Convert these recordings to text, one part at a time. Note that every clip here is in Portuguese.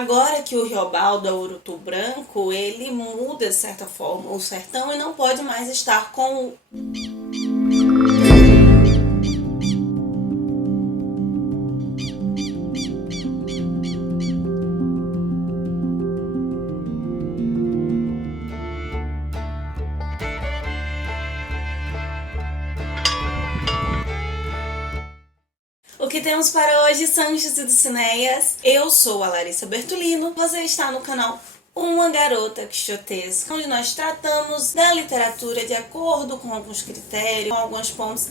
Agora que o Riobaldo é o Urutu branco, ele muda de certa forma o sertão e não pode mais estar com o... O que temos para hoje, Sanches e Dulcineias? Eu sou a Larissa Bertolino, você está no canal Uma Garota Quixotesca, onde nós tratamos da literatura de acordo com alguns critérios, com alguns pontos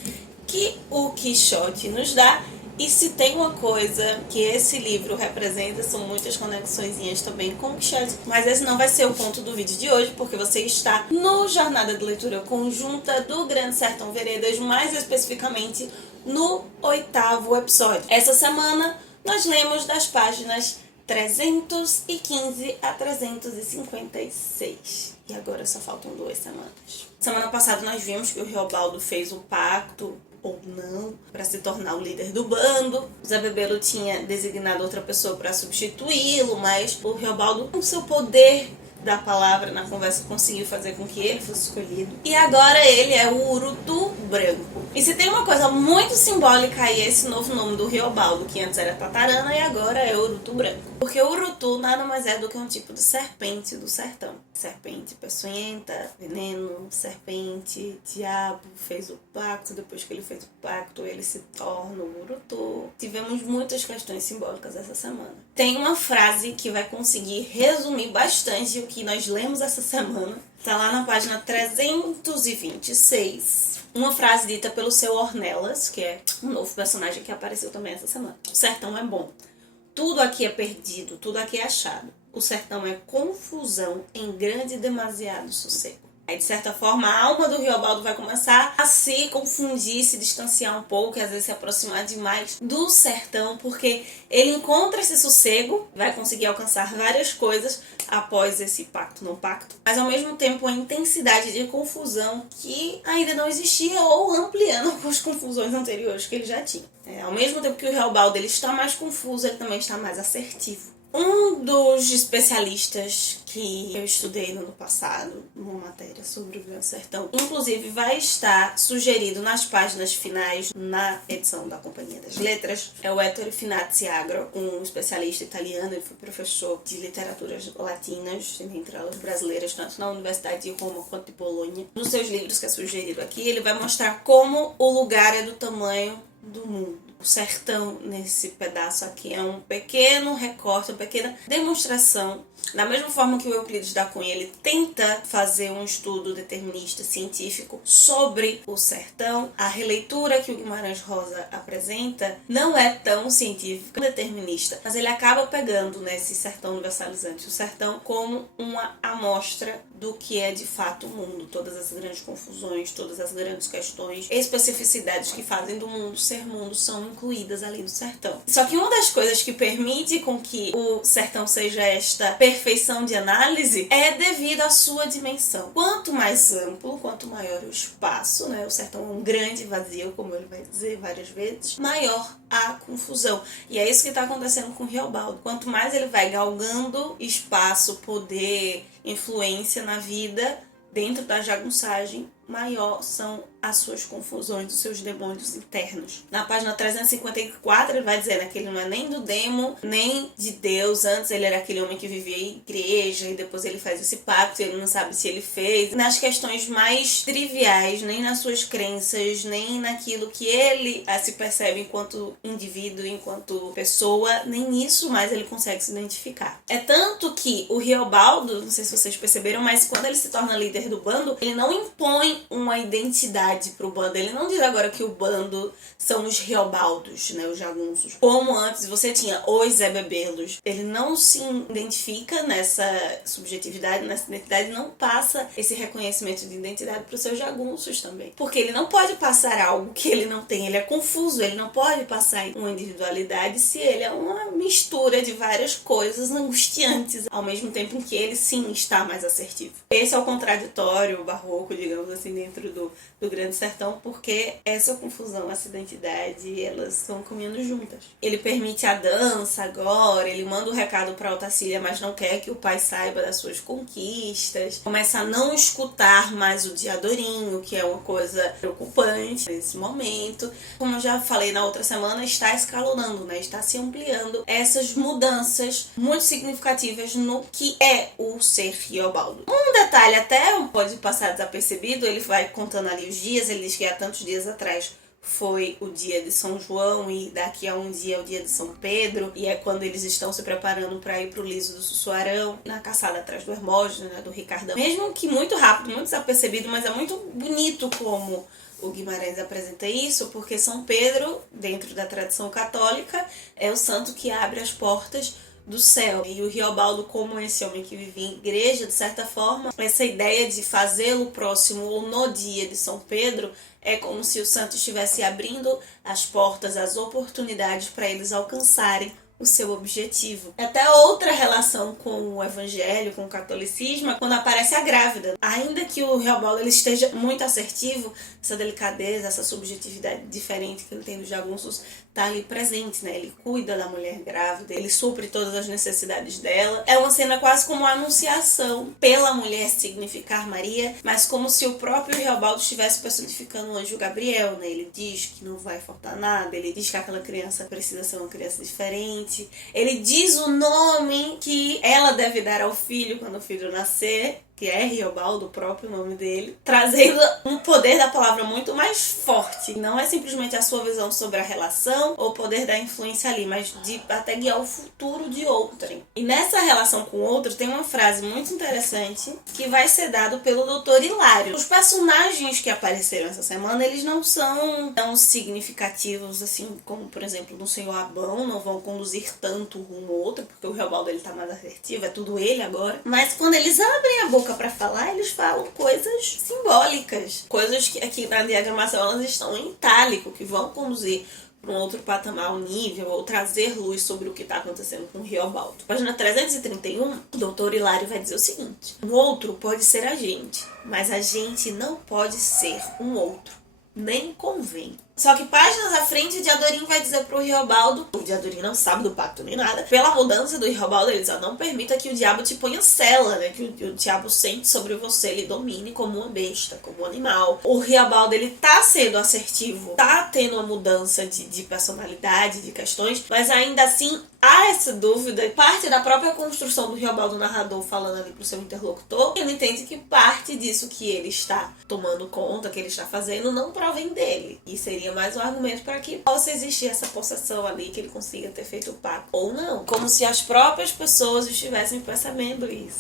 que o Quixote nos dá. E se tem uma coisa que esse livro representa, são muitas conexõezinhas também com o Quixote. Mas esse não vai ser o ponto do vídeo de hoje, porque você está no Jornada de Leitura Conjunta do Grande Sertão Veredas, mais especificamente no 8º episódio. Essa semana nós lemos das páginas 315 a 356. E agora só faltam 2 semanas. Semana passada nós vimos que o Riobaldo fez o pacto, ou não, para se tornar o líder do bando. Zé Bebelo tinha designado outra pessoa para substituí-lo, mas o Riobaldo, com seu poder da palavra na conversa, conseguiu fazer com que ele fosse escolhido. E agora ele é o Urutu branco. E se tem uma coisa muito simbólica aí, é esse novo nome do Riobaldo, que antes era Tatarana e agora é Urutu branco. Porque o Urutu nada mais é do que um tipo de serpente do sertão. Serpente peçonhenta, veneno, serpente, diabo, fez o pacto, depois que ele fez o pacto ele se torna o Urutu. Tivemos muitas questões simbólicas essa semana. Tem uma frase que vai conseguir resumir bastante o que nós lemos essa semana. Tá lá na página 326. Uma frase dita pelo seu Ornelas, que é um novo personagem que apareceu também essa semana. O sertão é bom. Tudo aqui é perdido, tudo aqui é achado. O sertão é confusão em grande e demasiado sossego. Aí, de certa forma, a alma do Riobaldo vai começar a se confundir, se distanciar um pouco e às vezes se aproximar demais do sertão, porque ele encontra esse sossego, vai conseguir alcançar várias coisas após esse pacto, não pacto, mas ao mesmo tempo a intensidade de confusão que ainda não existia ou ampliando algumas confusões anteriores que ele já tinha. Ao mesmo tempo que o Riobaldo ele está mais confuso, ele também está mais assertivo. Um dos especialistas que eu estudei no ano passado, numa matéria sobre o Grande Sertão, inclusive vai estar sugerido nas páginas finais na edição da Companhia das Letras, é o Ettore Finazzi-Agro, um especialista italiano. Ele foi professor de literaturas latinas, entre elas brasileiras, tanto na Universidade de Roma quanto de Bolonha. Nos seus livros que é sugerido aqui, ele vai mostrar como o lugar é do tamanho do mundo. O sertão, nesse pedaço aqui, é um pequeno recorte, uma pequena demonstração. Da mesma forma que o Euclides da Cunha ele tenta fazer um estudo determinista científico sobre o sertão, a releitura que o Guimarães Rosa apresenta não é tão científica, determinista, mas ele acaba pegando nesse sertão universalizante o sertão como uma amostra do que é de fato o mundo, todas as grandes confusões, todas as grandes questões, especificidades que fazem do mundo ser mundo são incluídas ali no sertão. Só que uma das coisas que permite com que o sertão seja esta perfeição de análise é devido à sua dimensão. Quanto mais amplo, quanto maior o espaço, né? O sertão é um grande vazio, como ele vai dizer várias vezes, maior a confusão. E é isso que está acontecendo com o Riobaldo. Quanto mais ele vai galgando espaço, poder, influência na vida, dentro da jagunçagem, maior são as suas confusões, os seus demônios internos. Na página 354 ele vai dizer, né, que ele não é nem do demo, nem de Deus. Antes ele era aquele homem que vivia em igreja e depois ele faz esse pacto, ele não sabe se ele fez. Nas questões mais triviais, nem nas suas crenças, nem naquilo que ele se percebe enquanto indivíduo, enquanto pessoa, nem nisso mais ele consegue se identificar. É tanto que o Riobaldo, não sei se vocês perceberam, mas quando ele se torna líder do bando, ele não impõe uma identidade pro bando. Ele não diz agora que o bando são os Riobaldos, né, os jagunços. Como antes você tinha os Zé Bebelos. Ele não se identifica nessa subjetividade, nessa identidade, não passa esse reconhecimento de identidade pros seus jagunços também. Porque ele não pode passar algo que ele não tem. Ele é confuso, ele não pode passar uma individualidade se ele é uma mistura de várias coisas angustiantes, ao mesmo tempo em que ele sim está mais assertivo. Esse é o contraditório barroco, digamos assim, assim, dentro do Grande Sertão, porque essa confusão, essa identidade, elas vão caminhando juntas. Ele permite a dança agora, ele manda o recado pra Otacília, mas não quer que o pai saiba das suas conquistas. Começa a não escutar mais o Diadorim, o que é uma coisa preocupante nesse momento. Como eu já falei na outra semana, está escalonando, né? Está se ampliando essas mudanças muito significativas no que é o ser Riobaldo. Um detalhe até pode passar desapercebido, ele vai contando ali os dias, ele diz que há tantos dias atrás foi o dia de São João e daqui a um dia é o dia de São Pedro, e é quando eles estão se preparando para ir pro Liso do Sussuarão, na caçada atrás do Hermógenes, né, do Ricardão. Mesmo que muito rápido, muito desapercebido, mas é muito bonito como o Guimarães apresenta isso, porque São Pedro, dentro da tradição católica, é o santo que abre as portas do céu. E o Riobaldo, como esse homem que vivia em igreja, de certa forma, essa ideia de fazê-lo próximo ou no dia de São Pedro é como se o santo estivesse abrindo as portas, as oportunidades para eles alcançarem o seu objetivo. Até outra relação com o evangelho, com o catolicismo, é quando aparece a grávida. Ainda que o Riobaldo ele esteja muito assertivo, essa delicadeza, essa subjetividade diferente que ele tem dos jagunços tá ali presente, né? Ele cuida da mulher grávida, ele supre todas as necessidades dela. É uma cena quase como uma anunciação pela mulher significar Maria, mas como se o próprio Riobaldo estivesse personificando o anjo Gabriel, né? Ele diz que não vai faltar nada, ele diz que aquela criança precisa ser uma criança diferente, ele diz o nome que ela deve dar ao filho quando o filho nascer, que é Riobaldo, o próprio nome dele, trazendo um poder da palavra muito mais forte. Não é simplesmente a sua visão sobre a relação ou o poder da influência ali, mas de até guiar o futuro de outrem. E nessa relação com o outro tem uma frase muito interessante que vai ser dado pelo Dr. Hilário. Os personagens que apareceram essa semana, eles não são tão significativos assim como, por exemplo, no Senhor Abão, não vão conduzir tanto rumo ao outro, porque o Riobaldo ele tá mais assertivo, é tudo ele agora. Mas quando eles abrem a boca para falar, eles falam coisas simbólicas, coisas que aqui na diagramação elas estão em itálico, que vão conduzir para um outro patamar, um nível, ou trazer luz sobre o que está acontecendo com o Riobaldo. Página 331, o doutor Hilário vai dizer o seguinte: o outro pode ser a gente, mas a gente não pode ser um outro, nem convém. Só que páginas à frente, o Diadorim vai dizer pro Riobaldo, o Diadorim não sabe do pacto nem nada, pela mudança do Riobaldo, ele diz, não permita que o diabo te ponha cela, né, que o diabo sente sobre você, ele domine como uma besta, como um animal. O Riobaldo, ele tá sendo assertivo, tá tendo uma mudança de personalidade, de questões, mas ainda assim há essa dúvida, parte da própria construção do Riobaldo narrador falando ali pro seu interlocutor, ele entende que parte disso que ele está tomando conta, que ele está fazendo, não provém dele, e seria mais um argumento para que possa existir essa possessão ali, que ele consiga ter feito o pacto ou não. Como se as próprias pessoas estivessem percebendo isso.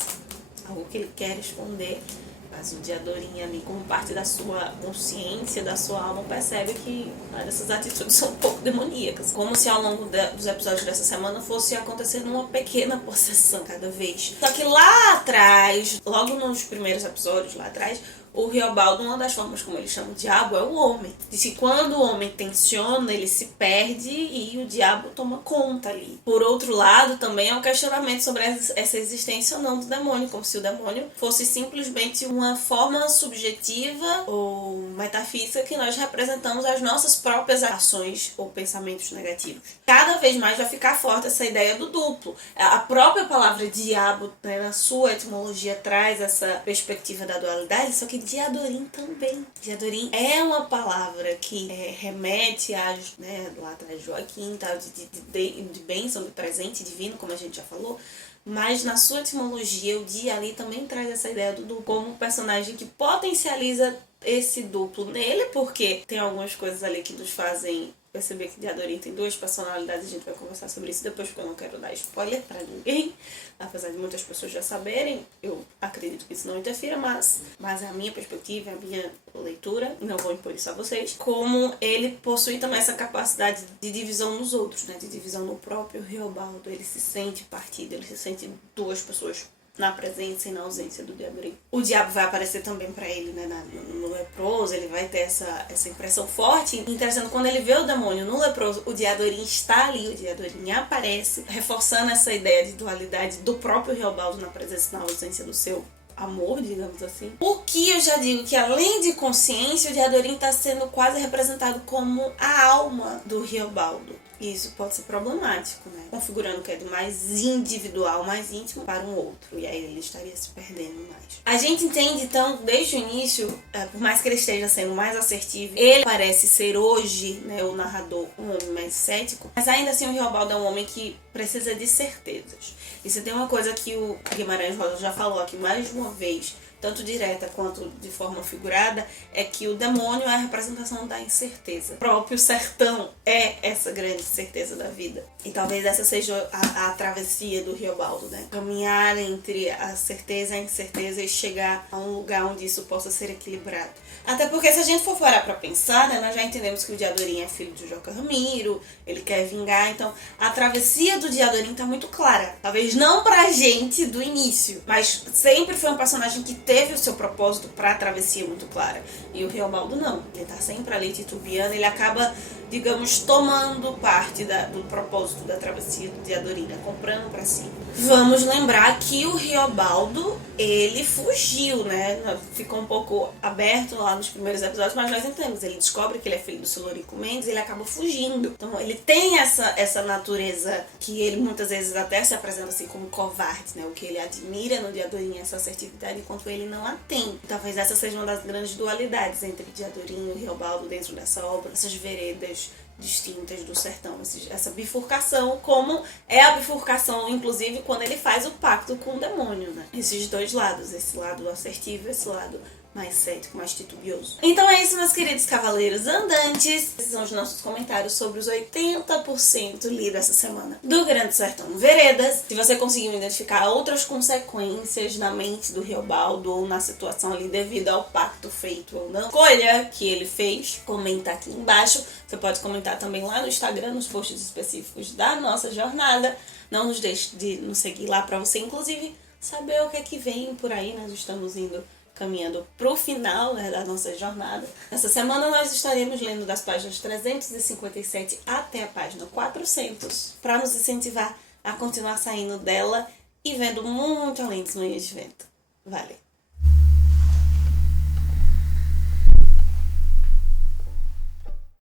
Algo que ele quer esconder, mas o Diadorim ali, como parte da sua consciência, da sua alma, percebe que essas atitudes são um pouco demoníacas. Como se ao longo dos episódios dessa semana fosse acontecendo uma pequena possessão cada vez. Só que lá atrás, logo nos primeiros episódios lá atrás, o Riobaldo, uma das formas como ele chama o diabo é o homem. Diz que quando o homem tensiona, ele se perde e o diabo toma conta ali. Por outro lado, também é um questionamento sobre essa existência ou não do demônio, como se o demônio fosse simplesmente uma forma subjetiva ou metafísica que nós representamos as nossas próprias ações ou pensamentos negativos. Cada vez mais vai ficar forte essa ideia do duplo. A própria palavra diabo, né, na sua etimologia, traz essa perspectiva da dualidade, só que Diadorim também. Diadorim é uma palavra que remete a, né, lá atrás de Joaquim, tal, de bênção, de presente divino, como a gente já falou, mas na sua etimologia o dia ali também traz essa ideia do duplo como um personagem que potencializa esse duplo nele, porque tem algumas coisas ali que nos fazem perceber que Diadorim tem duas personalidades. A gente vai conversar sobre isso depois, porque eu não quero dar spoiler pra ninguém, apesar de muitas pessoas já saberem. Eu acredito que isso não interfira, mas é a minha perspectiva, é a minha leitura, não vou impor isso a vocês. Como ele possui também essa capacidade de divisão nos outros, né, de divisão no próprio Riobaldo. Ele se sente partido, ele se sente duas pessoas na presença e na ausência do Diadorim. O diabo vai aparecer também pra ele, né, no leproso, ele vai ter essa impressão forte. Interessante, quando ele vê o demônio no leproso, o Diadorim está ali, o Diadorim aparece, reforçando essa ideia de dualidade do próprio Riobaldo na presença e na ausência do seu amor, digamos assim. O que eu já digo que, além de consciência, o Diadorim está sendo quase representado como a alma do Riobaldo. E isso pode ser problemático, né? Configurando que é do mais individual, mais íntimo, para um outro. E aí ele estaria se perdendo mais. A gente entende, então, desde o início, por mais que ele esteja sendo mais assertivo, ele parece ser hoje, né, o narrador, um homem mais cético. Mas ainda assim o Riobaldo é um homem que precisa de certezas. E se tem uma coisa que o Guimarães Rosa já falou aqui mais de uma vez, tanto direta quanto de forma figurada, é que o demônio é a representação da incerteza. O próprio sertão é essa grande certeza da vida. E talvez essa seja a travessia do Riobaldo, né? Caminhar entre a certeza e a incerteza e chegar a um lugar onde isso possa ser equilibrado. Até porque, se a gente for parar pra pensar, né, nós já entendemos que o Diadorim é filho de Joca Ramiro, ele quer vingar, então a travessia do Diadorim tá muito clara. Talvez não pra gente do início, mas sempre foi um personagem que teve o seu propósito pra travessia muito clara. E o Riobaldo não, ele tá sempre ali titubeando, ele acaba, digamos, tomando parte do propósito da travessia do Diadorim, né, comprando pra si. Vamos lembrar que o Riobaldo, ele fugiu, né, ficou um pouco aberto lá nos primeiros episódios, mas nós entendemos, ele descobre que ele é filho do Silorico Mendes e ele acaba fugindo. Então ele tem essa natureza que ele muitas vezes até se apresenta assim como covarde, né? O que ele admira no Diadorim é essa assertividade, enquanto ele não a tem. Talvez essa seja uma das grandes dualidades entre Diadorim e o Riobaldo dentro dessa obra, essas veredas distintas do sertão, essa bifurcação, como é a bifurcação, inclusive, quando ele faz o pacto com o demônio, né? Esses dois lados, esse lado assertivo, esse lado mais cético, mais titubioso. Então é isso, meus queridos cavaleiros andantes. Esses são os nossos comentários sobre os 80% lido essa semana do Grande Sertão Veredas. Se você conseguiu identificar outras consequências na mente do Riobaldo ou na situação ali devido ao pacto feito ou não, escolha que ele fez, comenta aqui embaixo. Você pode comentar também lá no Instagram, nos posts específicos da nossa jornada. Não nos deixe de nos seguir lá para você, inclusive, saber o que é que vem por aí. Nós estamos caminhando para o final, né, da nossa jornada. Nessa semana nós estaremos lendo das páginas 357 até a página 400 para nos incentivar a continuar saindo dela e vendo muito além das manhãs de vento. Valeu!